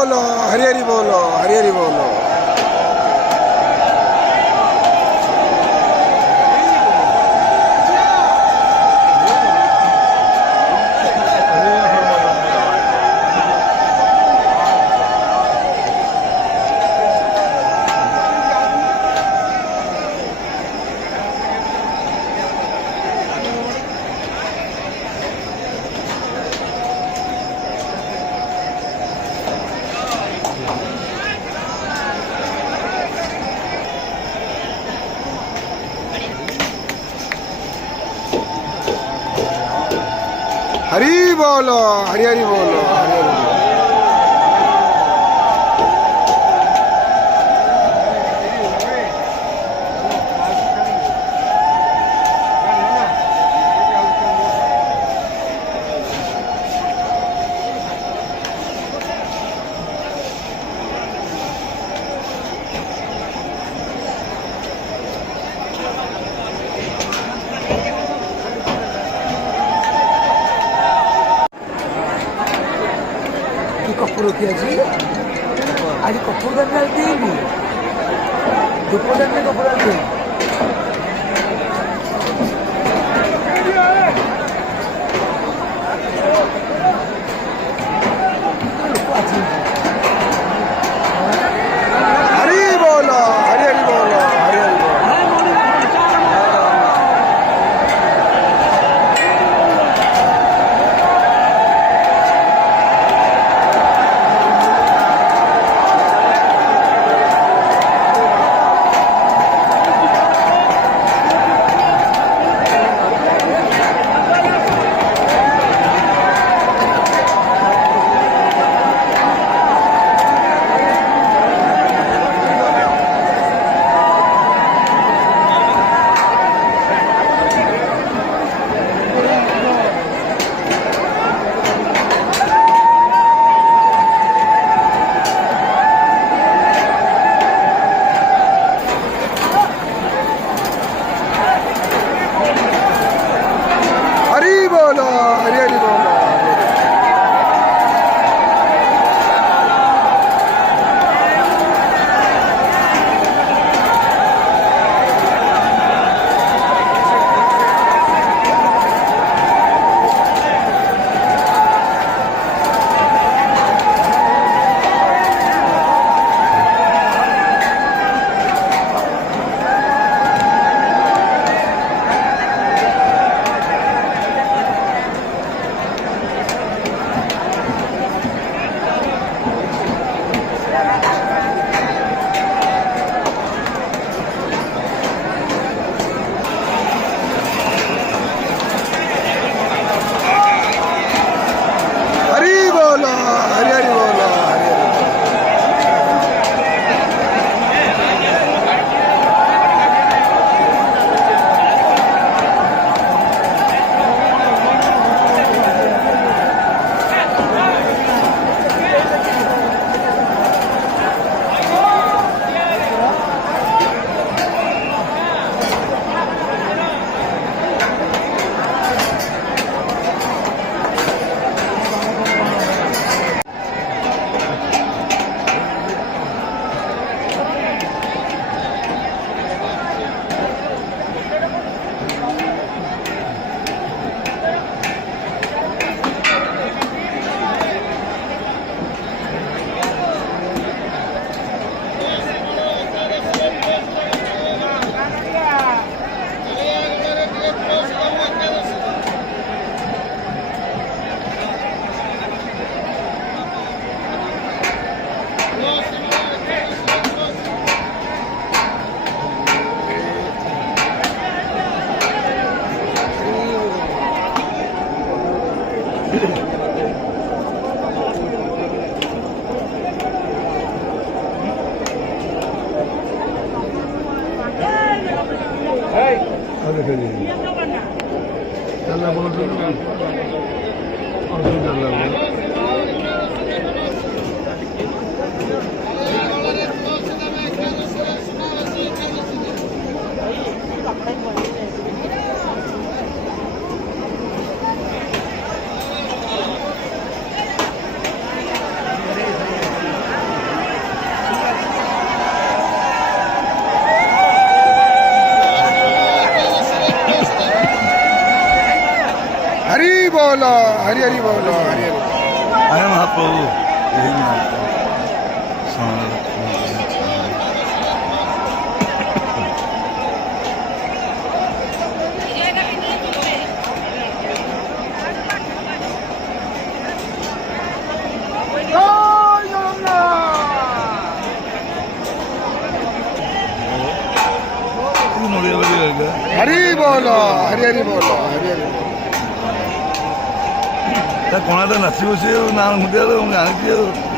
बोलो, हरी हरी बोलो, हरी हरी बोलो. हरी बोलो, हरी हरी बोलो, हरी हरी बोलो. कपूर की आज कपूर देनी दुपदार में कपूर हरी बोलो, हरी हरी बोलो, हरी हरी बोलो. हरी बोलो, हरी हरी बोलो. हरी बोलो, हरी हरी बोलो, हरी हरी बोलो. बोल हरि हरि बोल हरि हरि आय महाप्रभु यही महाप्रभु জয় জগন্নাথ नोड़िया बड़ी लगा हरि बोल हरि हरि बोल हरि हरि बोल ତା କଣାଟା ନାଚିବ ସିଏ ନାଁ ମୁଦିଆ ମୁଁ ଜାଣିଛି ଆଉ